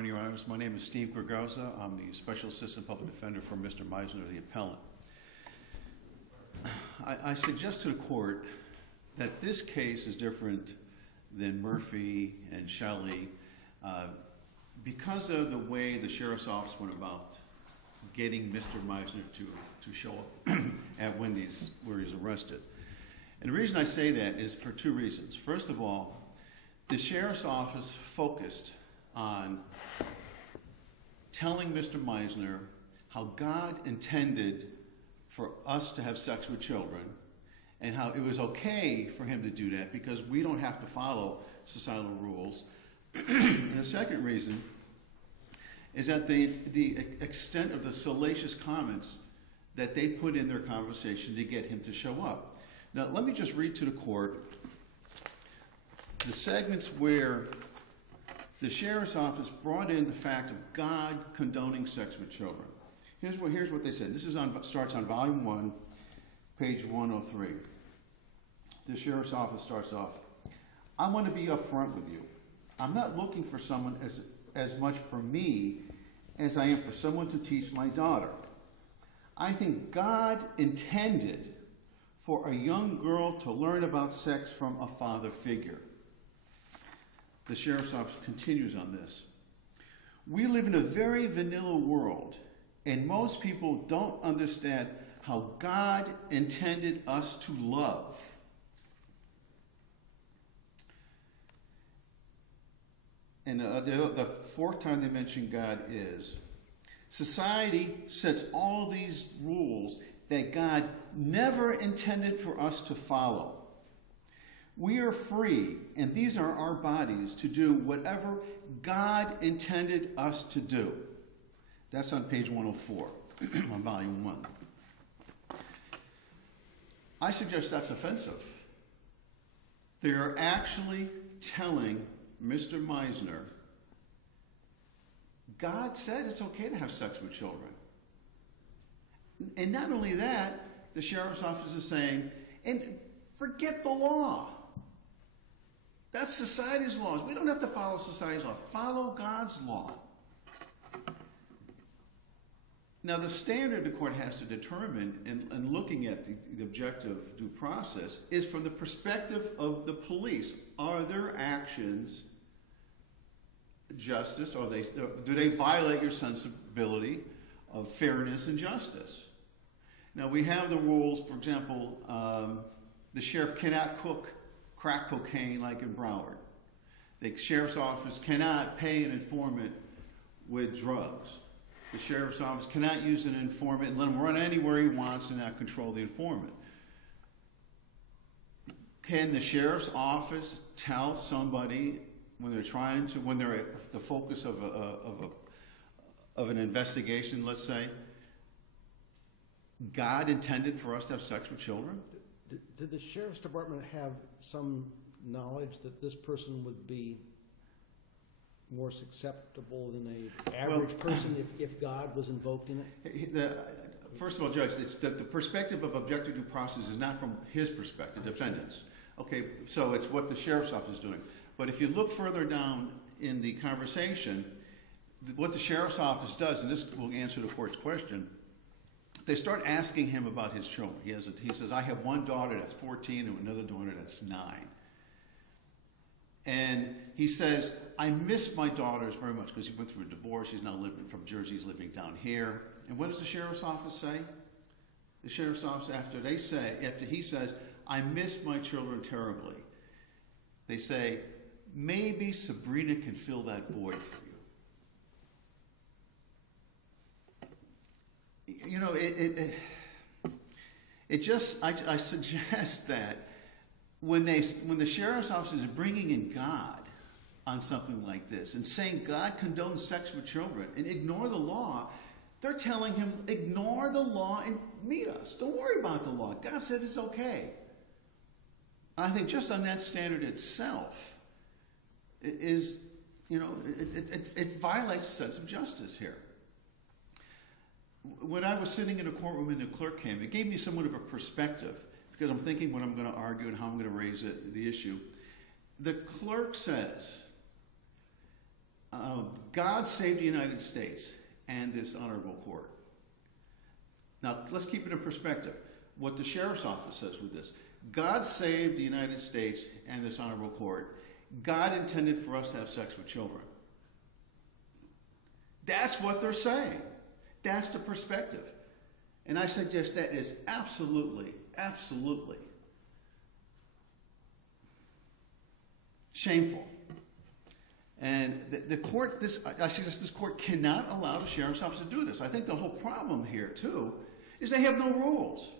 morning, Your Honors. My name is Steve WOWZA. I'm the Special Assistant Public Defender for Mr. Meisner, the appellant. I suggest to the court that this case is different than Murphy and Shelley because of the way the Sheriff's Office went about getting Mr. Meisner to show up at Wendy's where he's arrested. And the reason I say that is for two reasons. First of all, the Sheriff's Office focused on telling Mr. Meisner how God intended for us to have sex with children and how it was okay for him to do that because we don't have to follow societal rules. And the second reason is that the extent of the salacious comments that they put in their conversation to get him to show up. Now, let me just read to the court the segments where the Sheriff's Office brought in the fact of God condoning sex with children. Here's what they said. This is starts on Volume 1, page 103. The Sheriff's Office starts off, I want to be upfront with you. I'm not looking for someone as much for me as I am for someone to teach my daughter. I think God intended for a young girl to learn about sex from a father figure. The Sheriff's Office continues on this. We live in a very vanilla world, and most people don't understand how God intended us to love. And the fourth time they mention God is, society sets all these rules that God never intended for us to follow. We are free, and these are our bodies, to do whatever God intended us to do. That's on page 104 on Volume 1. I suggest that's offensive. They are actually telling Mr. Meisner, God said it's okay to have sex with children. And not only that, the Sheriff's Office is saying, and forget the law. That's society's laws. We don't have to follow society's law. Follow God's law. Now, the standard the court has to determine in looking at the objective due process is from the perspective of the police. Are their actions justice, or do they violate your sensibility of fairness and justice? Now, we have the rules, for example, the sheriff cannot cook crack cocaine like in Broward. The Sheriff's Office cannot pay an informant with drugs. The Sheriff's Office cannot use an informant and let him run anywhere he wants and not control the informant. Can the Sheriff's Office tell somebody when they're at the focus of an investigation, let's say, God intended for us to have sex with children? Did the Sheriff's Department have some knowledge that this person would be more susceptible than an average person if God was invoked in it? First of all, Judge, it's the perspective of objective due process is not from his perspective, defendants. Okay, so it's what the Sheriff's Office is doing. But if you look further down in the conversation, what the Sheriff's Office does, and this will answer the court's question, they start asking him about his children. He says, I have one daughter that's 14 and another daughter that's 9. And he says, I miss my daughters very much because he went through a divorce. He's now living from Jersey. He's living down here. And what does the Sheriff's Office say? The Sheriff's Office, after he says, I miss my children terribly, they say, maybe Sabrina can fill that void for you. You know, I suggest that when the Sheriff's Office is bringing in God on something like this and saying God condones sex with children and ignore the law, they're telling him, ignore the law and meet us. Don't worry about the law. God said it's okay. And I think just on that standard itself is, it violates a sense of justice here. When I was sitting in a courtroom and the clerk came, it gave me somewhat of a perspective because I'm thinking what I'm going to argue and how I'm going to raise the issue. The clerk says, God saved the United States and this honorable court. Now, let's keep it in perspective. What the sheriff's office says with this. God saved the United States and this honorable court. God intended for us to have sex with children. That's what they're saying. That's the perspective. And I suggest that is absolutely, absolutely shameful. And the court, I suggest this court cannot allow the sheriff's office to do this. I think the whole problem here, too, is they have no rules.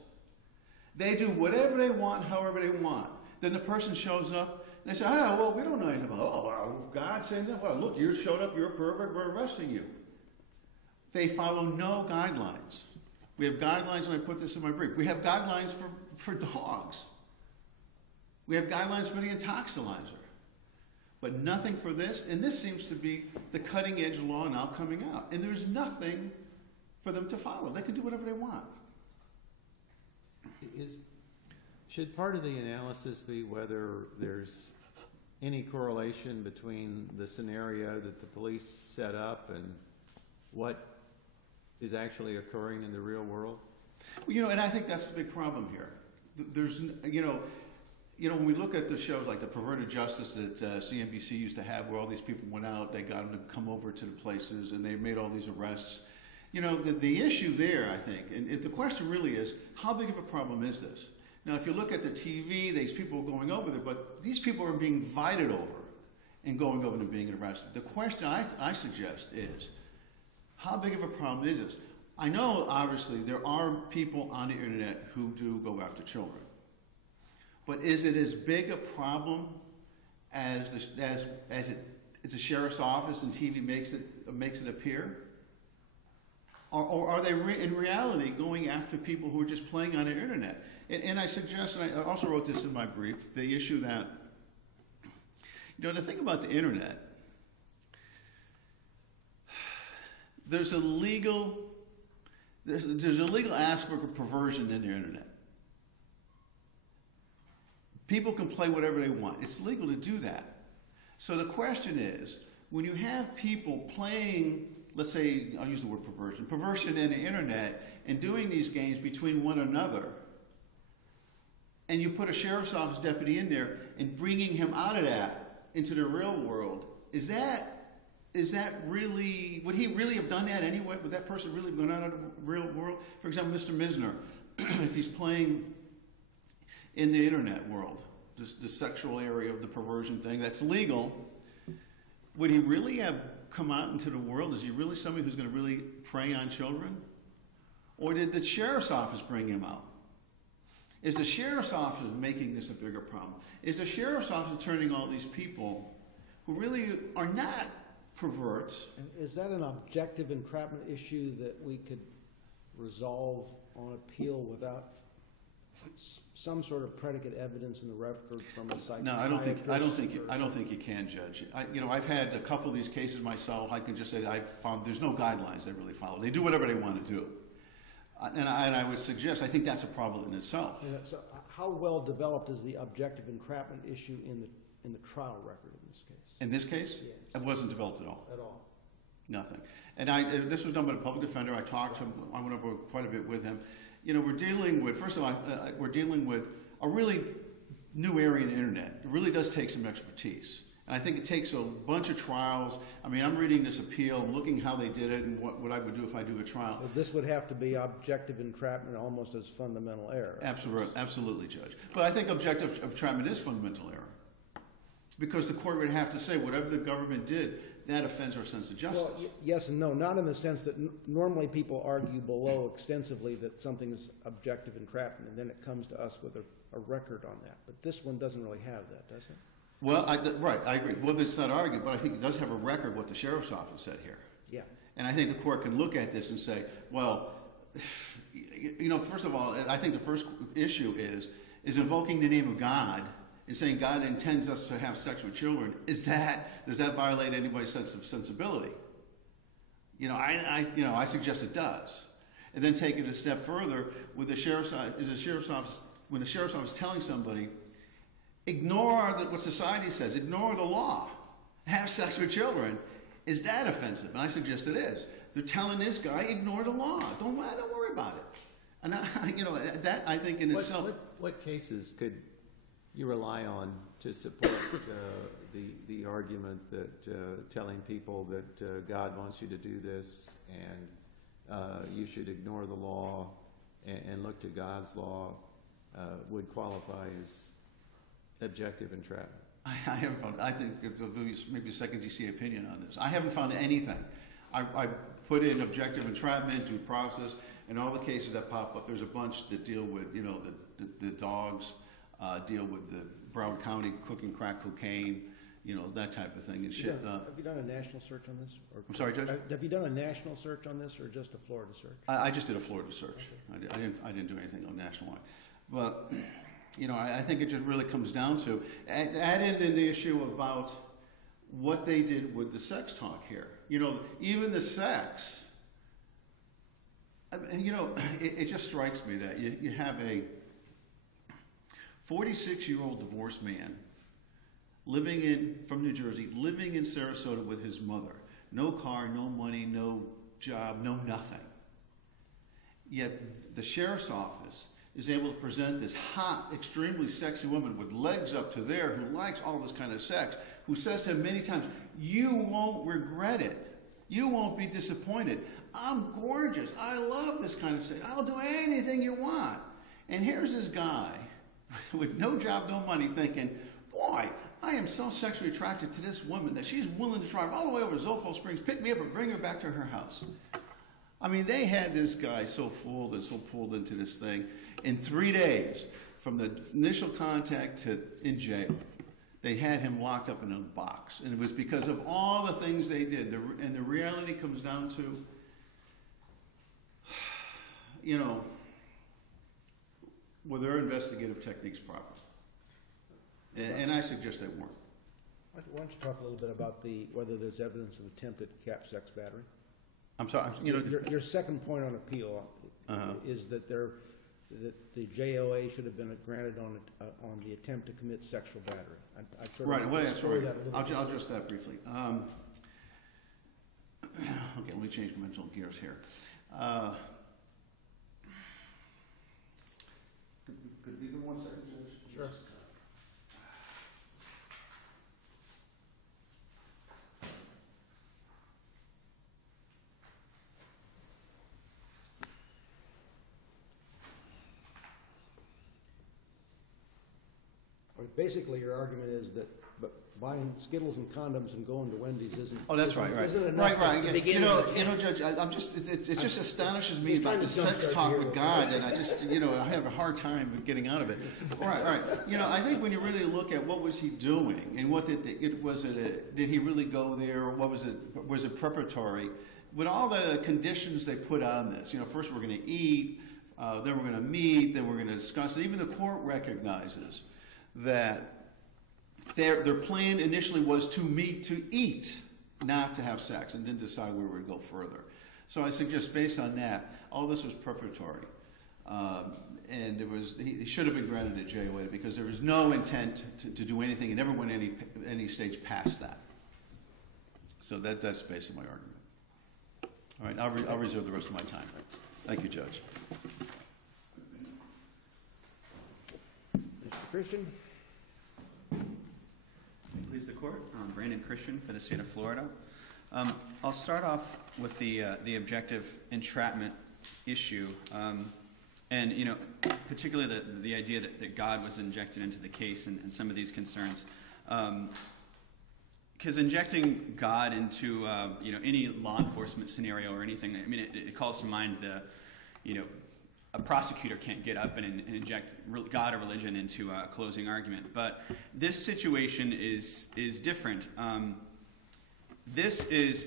They do whatever they want, however they want. Then the person shows up, and they say, well, we don't know anything about it. Oh, well, God saying that. Well, look, you showed up, you're a pervert, we're arresting you. They follow no guidelines. We have guidelines, and I put this in my brief. We have guidelines for dogs. We have guidelines for the intoxilizer. But nothing for this, and this seems to be the cutting-edge law now coming out. And there's nothing for them to follow. They can do whatever they want. Should part of the analysis be whether there's any correlation between the scenario that the police set up and what is actually occurring in the real world? Well, and I think that's the big problem here. There's, when we look at the shows like The Perverted Justice that CNBC used to have, where all these people went out, they got them to come over to the places, and they made all these arrests. The issue there, I think, and the question really is, how big of a problem is this? Now, if you look at the TV, these people are going over there, but these people are being invited over and going over and being arrested. The question I suggest is, how big of a problem is this? I know, obviously, there are people on the internet who do go after children. But is it as big a problem as the sheriff's office and TV makes it appear? Or are they in reality going after people who are just playing on the internet? And I suggest, and I also wrote this in my brief, the issue that, the thing about the internet, there's a legal aspect of perversion in the internet. People can play whatever they want. It's legal to do that. So the question is, when you have people playing, let's say, I'll use the word perversion in the internet, and doing these games between one another, and you put a sheriff's office deputy in there and bringing him out of that into the real world, is that really, would he really have done that anyway? Would that person really have gone out of the real world? For example, Mr. Misner, if he's playing in the internet world, the sexual area of the perversion thing, that's legal, would he really have come out into the world? Is he really somebody who's going to really prey on children? Or did the sheriff's office bring him out? Is the sheriff's office making this a bigger problem? Is the sheriff's office turning all these people who really are not perverts? And is that an objective entrapment issue that we could resolve on appeal without some sort of predicate evidence in the record from a psychiatrist? No, I don't think you can, Judge. I've had a couple of these cases myself. I can just say that I've found there's no guidelines they really follow. They do whatever they want to do, and I would suggest I think that's a problem in itself. Yeah, so how well developed is the objective entrapment issue in the trial record in this case? In this case, yes. It wasn't developed at all. At all. Nothing. And this was done by the public defender. I talked to him. I went over quite a bit with him. We're dealing with, first of all, we're dealing with a really new area in the internet. It really does take some expertise. And I think it takes a bunch of trials. I mean, I'm reading this appeal, looking how they did it, and what I would do if I do a trial. So this would have to be objective entrapment almost as fundamental error. Absolutely, Judge. But I think objective entrapment is fundamental error. Because the court would have to say whatever the government did, that offends our sense of justice. Well, yes and no. Not in the sense that normally people argue below extensively that something's objective entrapment, and then it comes to us with a record on that. But this one doesn't really have that, does it? Well, right, I agree. Well, it's not argued, but I think it does have a record what the sheriff's office said here. Yeah. And I think the court can look at this and say, well, first of all, I think the first issue is invoking the name of God and saying God intends us to have sex with children. Does that violate anybody's sense of sensibility? I suggest it does. And then take it a step further with the sheriff's office. When the sheriff's office is telling somebody, ignore what society says, ignore the law, have sex with children. Is that offensive? And I suggest it is. They're telling this guy, ignore the law. Don't worry about it. And that I think in itself. What cases could you rely on to support the argument that telling people that God wants you to do this and you should ignore the law and look to God's law would qualify as objective entrapment? I haven't found. I think it's maybe a second DC opinion on this. I haven't found anything. I put in objective entrapment, due process, and all the cases that pop up. There's a bunch that deal with the dogs, deal with the Broward County cooking crack cocaine, that type of thing and shit. Have you done a national search on this? I'm sorry, Judge. Have you done a national search on this, or just a Florida search? I just did a Florida search. Okay. I didn't do anything on nationwide, but. I think it just really comes down to add in the issue about what they did with the sex talk here. Even the sex. It just strikes me that you have a 46-year-old divorced man from New Jersey, living in Sarasota with his mother. No car, no money, no job, no nothing. Yet the sheriff's office is able to present this hot, extremely sexy woman with legs up to there who likes all this kind of sex, who says to him many times, you won't regret it. You won't be disappointed. I'm gorgeous. I love this kind of sex. I'll do anything you want. And here's this guy with no job, no money thinking, boy, I am so sexually attracted to this woman that she's willing to drive all the way over to Zolfo Springs, pick me up and bring her back to her house. I mean, they had this guy so fooled and so pulled into this thing. In 3 days, from the initial contact to in jail, they had him locked up in a box. And it was because of all the things they did. And the reality comes down to, were their investigative techniques proper? And I suggest they weren't. Why don't you talk a little bit about whether there's evidence of attempted cap sex battery? I'm sorry. Your second point on appeal is that the JOA should have been granted on the attempt to commit sexual battery. Right. Well, that's right. I'll address that briefly. Okay, let me change my mental gears here. Could you give me 1 second, Judge? Sure. Basically, your argument is that buying Skittles and condoms and going to Wendy's isn't. Oh, that's right. Isn't enough Right. Judge, it just astonishes me about the sex talk with God, and I just, I have a hard time with getting out of it. All right. I think when you really look at what was he doing and what did he really go there? Or what was it? Was it preparatory? With all the conditions they put on this, first we're going to eat, then we're going to meet, then we're going to discuss it. Even the court recognizes that their plan initially was to meet to eat, not to have sex, and then decide where we would go further. So I suggest, based on that, all this was preparatory, and he should have been granted a JOA because there was no intent to do anything. He never went any stage past that. So that's basically my argument. All right, I'll reserve the rest of my time. Thank you, Judge. Mr. Christian. Please the court. I'm Brandon Christian for the state of Florida. I'll start off with the objective entrapment issue, and particularly the idea that God was injected into the case and some of these concerns. Because injecting God into any law enforcement scenario or anything, I mean, it calls to mind a prosecutor can't get up and inject God or religion into a closing argument. But this situation is different. This is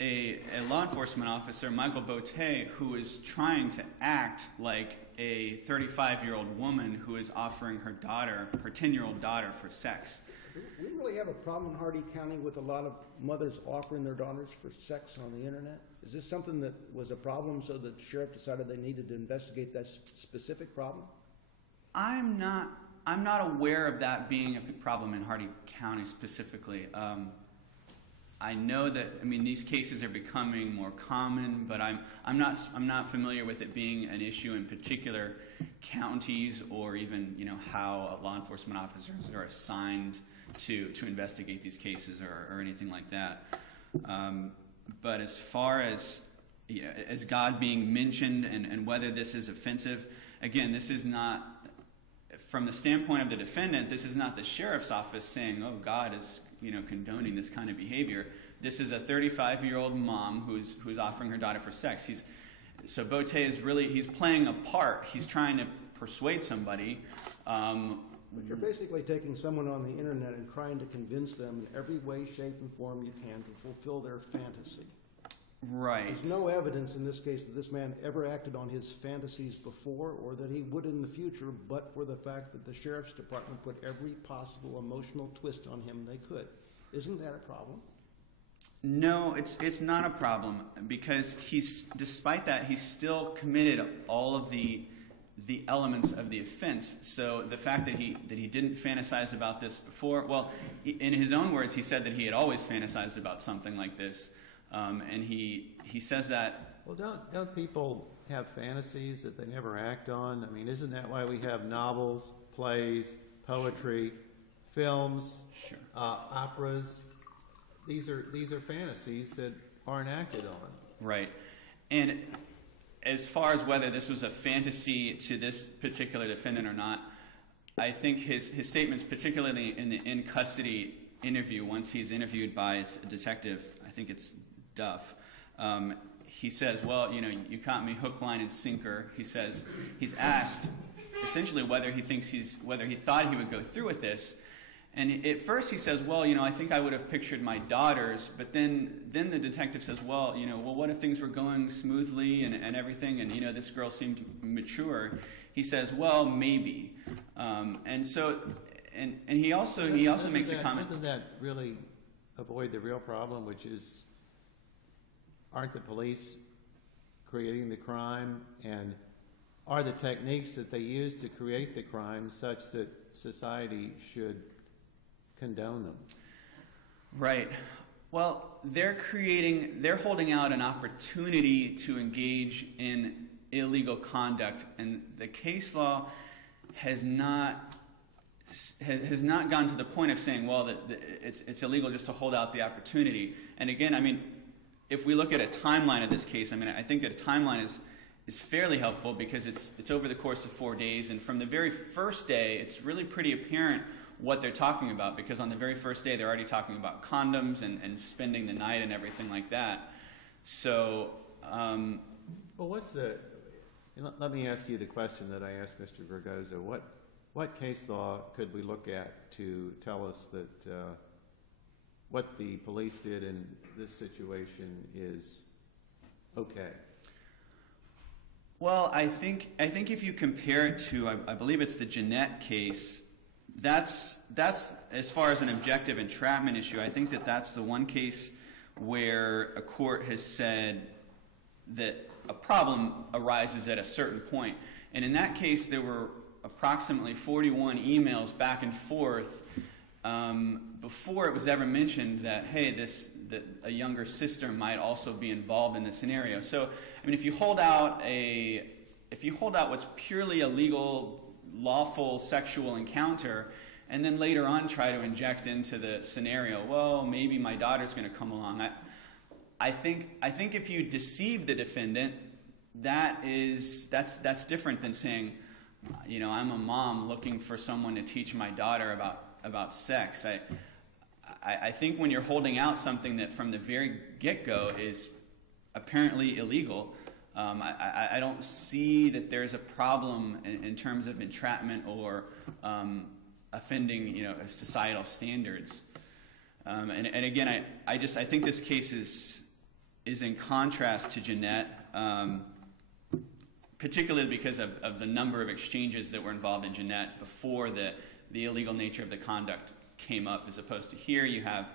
a law enforcement officer, Michael Botte, who is trying to act like a 35-year-old woman who is offering her 10-year-old daughter for sex. Do we really have a problem in Hardee County with a lot of mothers offering their daughters for sex on the internet? Is this something that was a problem so that the sheriff decided they needed to investigate that specific problem? I'm not aware of that being a problem in Hardee County specifically. I know that, I mean, these cases are becoming more common, but I'm not familiar with it being an issue in particular counties, or even, you know, how law enforcement officers are assigned to investigate these cases, or anything like that. But as far as, you know, as God being mentioned and whether this is offensive, again, this is not, from the standpoint of the defendant, this is not the sheriff's office saying, oh, God is, you know, condoning this kind of behavior. This is a 35-year-old mom who's offering her daughter for sex. So Bote is really, he's playing a part. He's trying to persuade somebody. But you're basically taking someone on the internet and trying to convince them in every way, shape, and form you can to fulfill their fantasy. Right. There's no evidence in this case that this man ever acted on his fantasies before, or that he would in the future, but for the fact that the sheriff's department put every possible emotional twist on him they could. Isn't that a problem? No, it's not a problem, because despite that, he's still committed all of the elements of the offense. So the fact that he didn't fantasize about this before, well, in his own words, he said that he had always fantasized about something like this. And he says that. Well, don't people have fantasies that they never act on? I mean, isn't that why we have novels, plays, poetry, films, Sure. Operas? These are fantasies that aren't acted on. Right. And as far as whether this was a fantasy to this particular defendant or not, I think his statements, particularly in the in-custody interview, once he's interviewed by a detective, I think it's Duff, he says, well, you know, you caught me hook, line, and sinker. He says, he's asked essentially whether he thought he would go through with this. And at first he says, well, you know, I think I would have pictured my daughters. But then the detective says, well, you know, well, what if things were going smoothly and everything, and, you know, this girl seemed mature? He says, well, maybe. And so, and he also makes a comment. Doesn't that really avoid the real problem, which is, aren't the police creating the crime, and are the techniques that they use to create the crime such that society should condone them? Right. Well, they're holding out an opportunity to engage in illegal conduct, and the case law has not gone to the point of saying, well, that it's illegal just to hold out the opportunity. And again, I mean, if we look at a timeline of this case, I mean, I think that a timeline is fairly helpful, because it's over the course of 4 days, and from the very first day, it's really pretty apparent what they're talking about, because on the very first day, they're already talking about condoms and spending the night and everything like that. So, well, let me ask you the question that I asked Mr. WOWZA. What case law could we look at to tell us that what the police did in this situation is okay? Well, I think if you compare it to, I believe it's the Jeanette case, that's as far as an objective entrapment issue, I think that's the one case where a court has said that a problem arises at a certain point. And in that case, there were approximately 41 emails back and forth before it was ever mentioned that, hey, that a younger sister might also be involved in this scenario. So, I mean, if you hold out what's purely a legal, lawful sexual encounter, and then later on try to inject into the scenario, well, maybe my daughter's going to come along. I think if you deceive the defendant, that's different than saying, you know, I'm a mom looking for someone to teach my daughter about sex. I think when you're holding out something that from the very get-go is apparently illegal, I don't see that there's a problem in terms of entrapment or offending, you know, societal standards. And again, I think this case is in contrast to Jeanette, particularly because of the number of exchanges that were involved in Jeanette before the illegal nature of the conduct came up, as opposed to here you have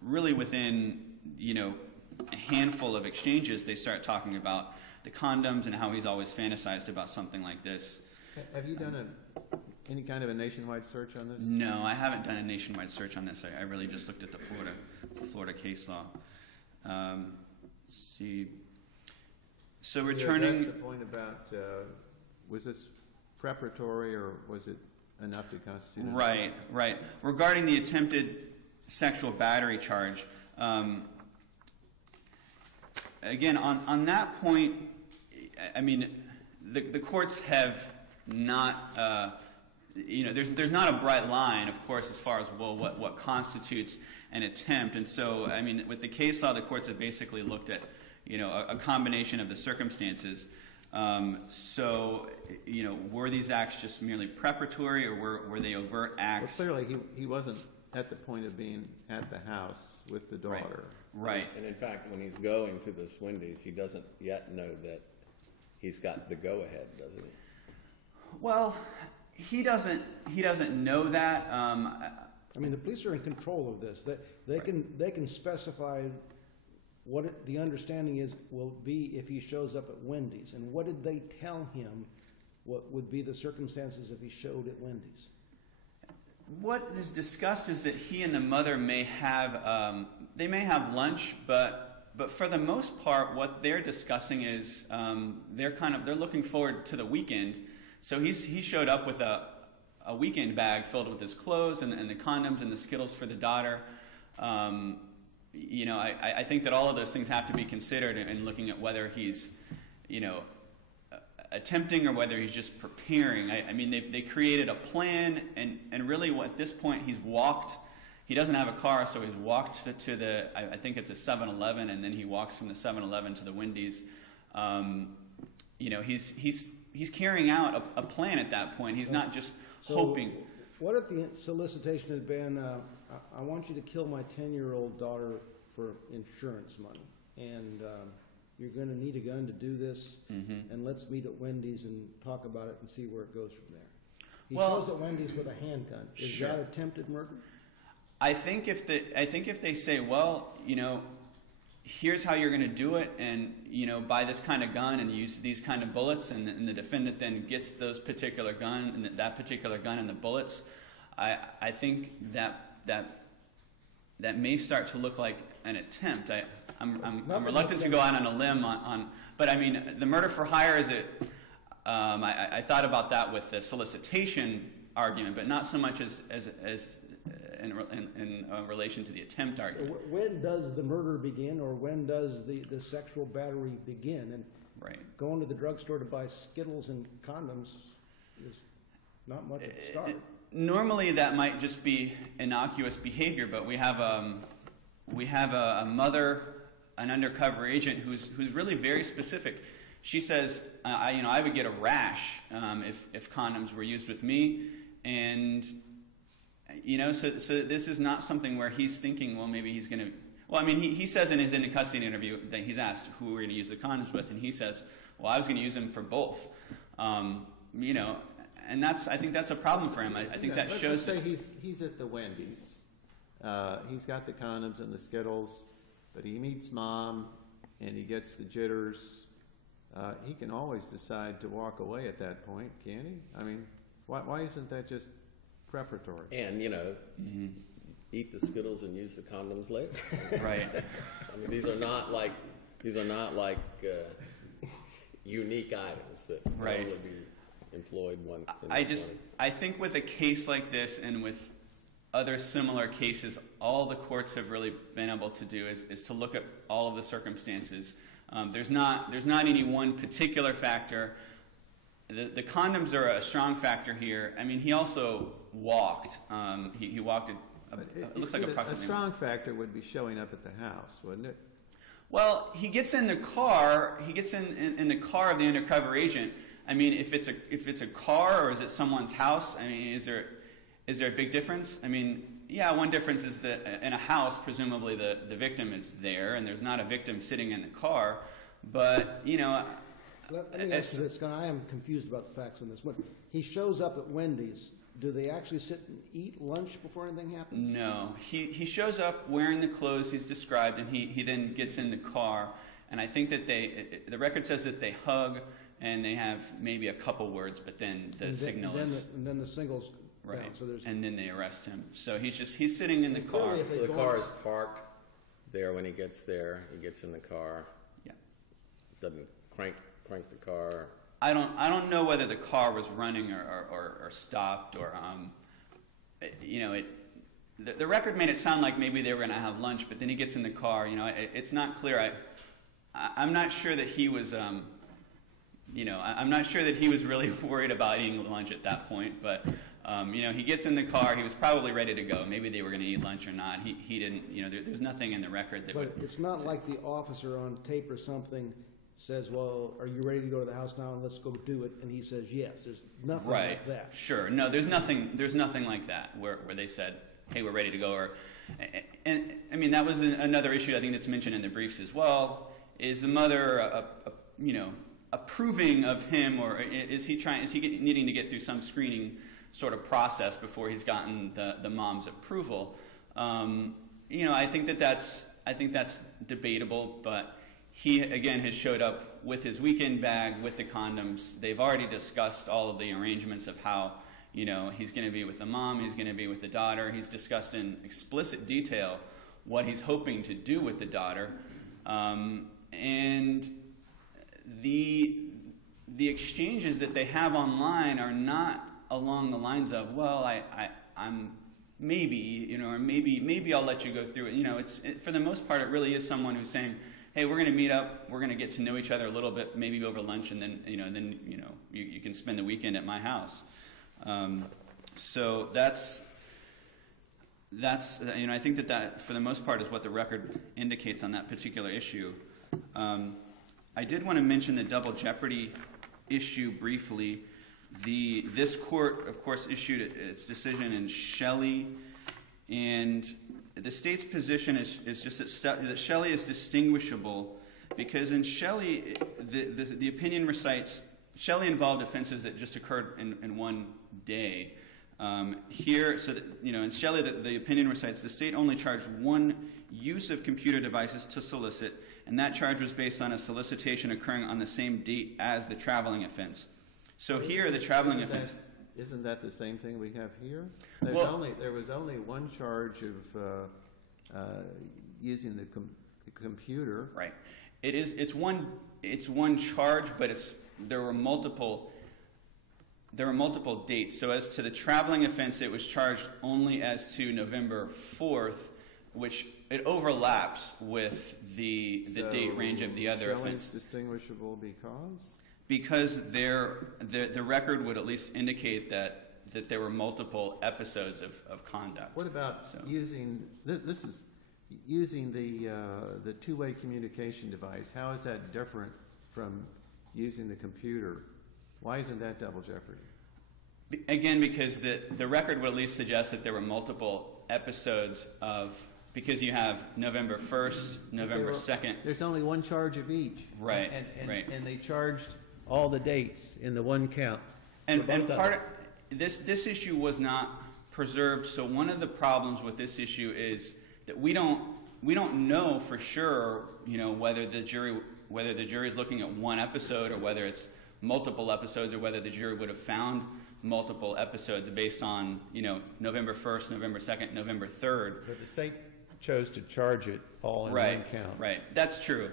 really within, you know, a handful of exchanges, they start talking about the condoms and how he's always fantasized about something like this. Have you done any kind of a nationwide search on this? No, I haven't done a nationwide search on this. I really just looked at the Florida case law. Let's see. So returning. That's the point about was this preparatory or was it enough to constitute? Right. Regarding the attempted sexual battery charge, again on that point, I mean, the courts have not. There's not a bright line, of course, as far as what constitutes an attempt, and so I mean, with the case law, the courts have basically looked at a combination of the circumstances. So were these acts just merely preparatory, or were they overt acts? Well, clearly he wasn't at the point of being at the house with the daughter. Right. And in fact, when he's going to this Wendy's, he doesn't yet know that he's got the go-ahead, doesn't he? Well, he doesn't know that. I mean, the police are in control of this. They can specify what the understanding will be if he shows up at Wendy's. And what did they tell him what would be the circumstances if he showed at Wendy's? What is discussed is that he and the mother may have lunch, but for the most part, what they're discussing is they're looking forward to the weekend. So he showed up with a weekend bag filled with his clothes and the condoms and the Skittles for the daughter. I think that all of those things have to be considered in looking at whether he's, attempting or whether he's just preparing. I mean, they created a plan, and really at this point he's walked. He doesn't have a car, so he's walked to the, I think it's a 7-Eleven, and then he walks from the 7-Eleven to the Wendy's. He's carrying out a plan at that point. He's not just hoping. What if the solicitation had been, I want you to kill my 10-year-old daughter for insurance money, and you're going to need a gun to do this, and let's meet at Wendy's and talk about it and see where it goes from there. He shows at Wendy's with a handgun. Is that attempted murder? I think if they say, well, here's how you're going to do it, and buy this kind of gun and use these kind of bullets, and the defendant then gets those particular gun and that particular gun and the bullets, I think that may start to look like an attempt. I'm reluctant to go out on a limb but I mean, the murder for hire is it. I thought about that with the solicitation argument, but not so much as in relation to the attempt argument. So when does the murder begin, or when does the sexual battery begin? And going to the drugstore to buy Skittles and condoms is not much of a start. Normally, that might just be innocuous behavior, but we have a mother, an undercover agent who's really very specific. She says, I would get a rash if condoms were used with me, and so this is not something where he's thinking, well, maybe he's going to. Well, I mean, he says in his in-custody interview that he's asked who we're going to use the condoms with, and he says, well, I was going to use them for both. And I think that's a problem for him. I think that shows. Let's say he's at the Wendy's. He's got the condoms and the Skittles, but he meets mom and he gets the jitters. He can always decide to walk away at that point, can he? I mean, why isn't that just preparatory? And eat the Skittles and use the condoms later. Right. I mean, these are not like unique items that can only be employed one. I think with a case like this and with other similar cases, all the courts have really been able to do is to look at all of the circumstances. There's not any one particular factor. The condoms are a strong factor here. I mean, he also walked. He walked. It looks like approximately. A strong factor would be showing up at the house, wouldn't it? Well, he gets in the car. He gets in the car of the undercover agent. I mean, if it's a car or is it someone's house? I mean, is there a big difference? I mean, yeah, one difference is that in a house, presumably the victim is there, and there's not a victim sitting in the car. But let me ask you this, because I am confused about the facts on this. When he shows up at Wendy's, do they actually sit and eat lunch before anything happens? No. He shows up wearing the clothes he's described, and he then gets in the car. And I think that the record says that they hug and they have maybe a couple words, but then the signal is and then the signal's right, down. So there's and then they arrest him. So he's sitting in the car. clearly if they So the go car on- is parked there when he gets there. He gets in the car. Yeah. Doesn't crank the car. I don't know whether the car was running or stopped or the record made it sound like maybe they were going to have lunch, but then he gets in the car. It's not clear. I'm not sure that he was I'm not sure that he was really worried about eating lunch at that point. But he gets in the car. He was probably ready to go. Maybe they were going to eat lunch or not. He didn't. There's nothing in the record that. But it's not like the officer on tape or something says, well, are you ready to go to the house now and let's go do it? And he says, yes. There's nothing like that. Sure. No, there's nothing like that where they said, hey, we're ready to go. And I mean, that was another issue I think that's mentioned in the briefs as well. Is the mother, approving of him, or is he needing to get through some screening sort of process before he's gotten the mom's approval? I think that's debatable, but he, again, has showed up with his weekend bag, with the condoms. They've already discussed all of the arrangements of how, he's going to be with the mom, he's going to be with the daughter. He's discussed in explicit detail what he's hoping to do with the daughter. And the exchanges that they have online are not along the lines of, well, I'm maybe, or maybe I'll let you go through it. For the most part, it really is someone who's saying, hey, we're going to meet up, we're going to get to know each other a little bit, maybe over lunch, and then, you can spend the weekend at my house. So that's I think that for the most part is what the record indicates on that particular issue. I did want to mention the double jeopardy issue briefly. This court, of course, issued its decision in Shelley, and the state's position is just that Shelley is distinguishable because in Shelley, the opinion recites Shelley involved offenses that just occurred in one day. Here, so that, in Shelley, the opinion recites the state only charged one use of computer devices to solicit, and that charge was based on a solicitation occurring on the same date as the traveling offense. So here, the traveling offense. Isn't that the same thing we have here? There was only one charge of using the computer. Right. It's one charge, but there were multiple dates. So as to the traveling offense, it was charged only as to November 4th, which it overlaps with the date range of the other offense. Distinguishable because? Because the record would at least indicate that there were multiple episodes of conduct. What about using using the two-way communication device? How is that different from using the computer? Why isn't that double jeopardy? Again, because the record would at least suggest that there were multiple episodes because you have November 1st, November 2nd. There's only one charge of each. Right, right. And they charged all the dates in the one count. And part of this issue was not preserved. So one of the problems with this issue is that we don't know for sure, whether the jury is looking at one episode or whether it's multiple episodes or whether the jury would have found multiple episodes based on, November 1st, November 2nd, November 3rd. But the state chose to charge it all in one count. Right. That's true.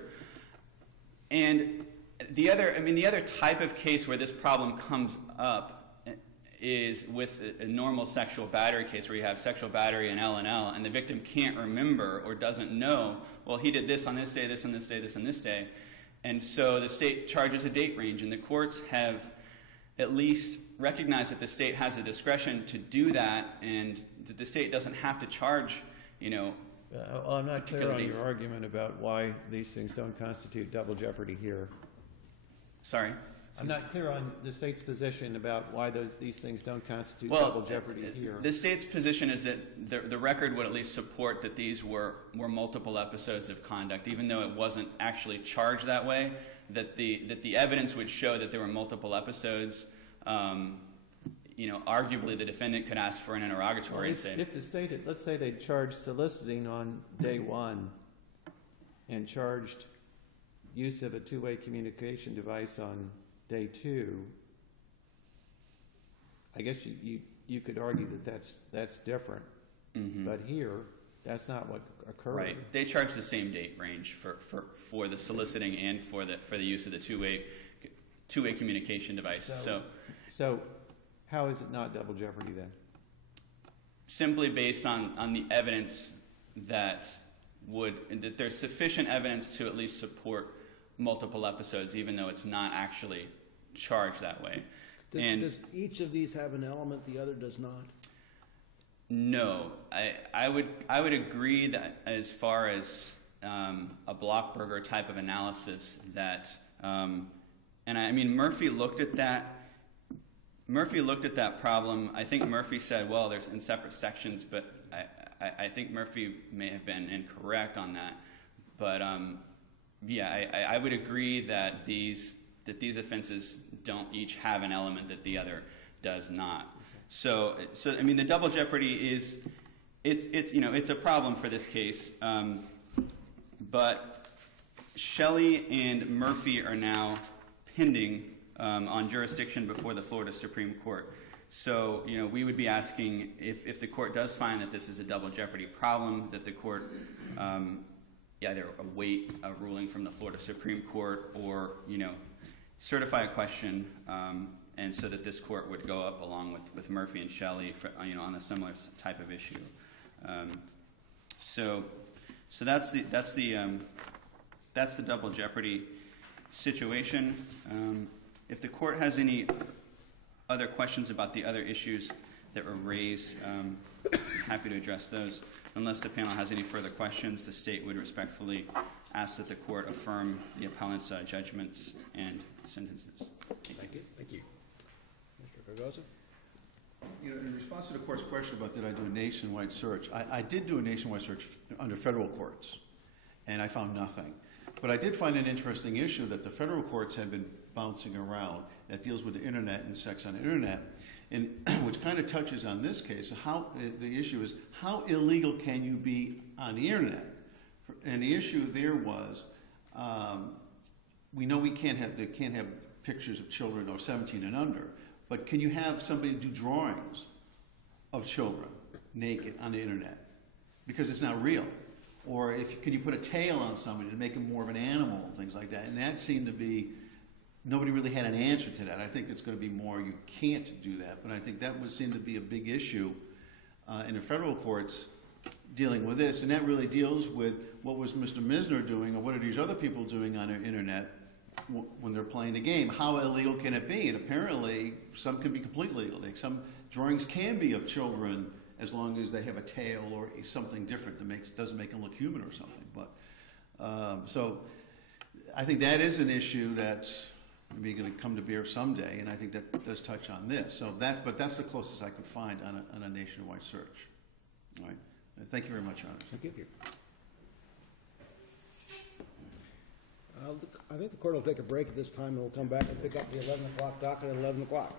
And the other type of case where this problem comes up is with a normal sexual battery case where you have sexual battery and L&L, and the victim can't remember or doesn't know, well, he did this on this day, this on this day, this on this day. And so the state charges a date range, and the courts have at least recognized that the state has the discretion to do that, and that the state doesn't have to charge, well, I'm not clear on your argument about why these things don't constitute double jeopardy here. Sorry? I'm not clear on the state's position about why these things don't constitute double jeopardy here. The state's position is that the record would at least support that these were multiple episodes of conduct, even though it wasn't actually charged that way, that the evidence would show that there were multiple episodes. Arguably the defendant could ask for an interrogatory and say... If the state, let's say they charged soliciting on day one and charged use of a two-way communication device on day 2, I guess you could argue that that's different, but here, that's not what occurred. Right. They charge the same date range for the soliciting and for the use of the two-way communication device. So how is it not double jeopardy then? Simply based on the evidence that there's sufficient evidence to at least support multiple episodes, even though it's not actually charged that way. Does each of these have an element the other does not? No, I would agree that as far as a Blockberger type of analysis that, and I mean Murphy looked at that. Murphy looked at that problem. I think Murphy said, well, there's in separate sections, but I think Murphy may have been incorrect on that. But yeah, I would agree that these offenses don't each have an element that the other does not. So I mean, the double jeopardy is it's a problem for this case, but Shelley and Murphy are now pending on jurisdiction before the Florida Supreme Court. So we would be asking if the court does find that this is a double jeopardy problem, that the court either await a ruling from the Florida Supreme Court or certify a question. And so that this court would go up along with Murphy and Shelley, on a similar type of issue. So that's the double jeopardy situation. If the court has any other questions about the other issues that were raised, I'm happy to address those. Unless the panel has any further questions, the state would respectfully ask that the court affirm the appellant's judgments and sentences. Thank you. Thank you. Mr. Cardozo? In response to the court's question about did I do a nationwide search, I did do a nationwide search under federal courts, and I found nothing. But I did find an interesting issue that the federal courts have been bouncing around that deals with the internet and sex on the internet, and which kind of touches on this case. How the issue is, how illegal can you be on the internet? And the issue there was, we know they can't have pictures of children or 17 and under, but can you have somebody do drawings of children naked on the internet? Because it's not real. Or can you put a tail on somebody to make them more of an animal and things like that? And that seemed to be, nobody really had an answer to that. I think it's going to be more, you can't do that. But I think that would seem to be a big issue in the federal courts dealing with this. And that really deals with what was Mr. Misner doing or what are these other people doing on the internet when they're playing the game. How illegal can it be? And apparently some can be completely illegal. Like some drawings can be of children as long as they have a tail or something different that doesn't make them look human or something. But so I think that is an issue that's maybe going to come to bear someday, and I think that does touch on this. So that's the closest I could find on a nationwide search. All right. Thank you very much, Your Honor. Thank you. I think the court will take a break at this time, and we'll come back and pick up the 11 o'clock docket at 11 o'clock.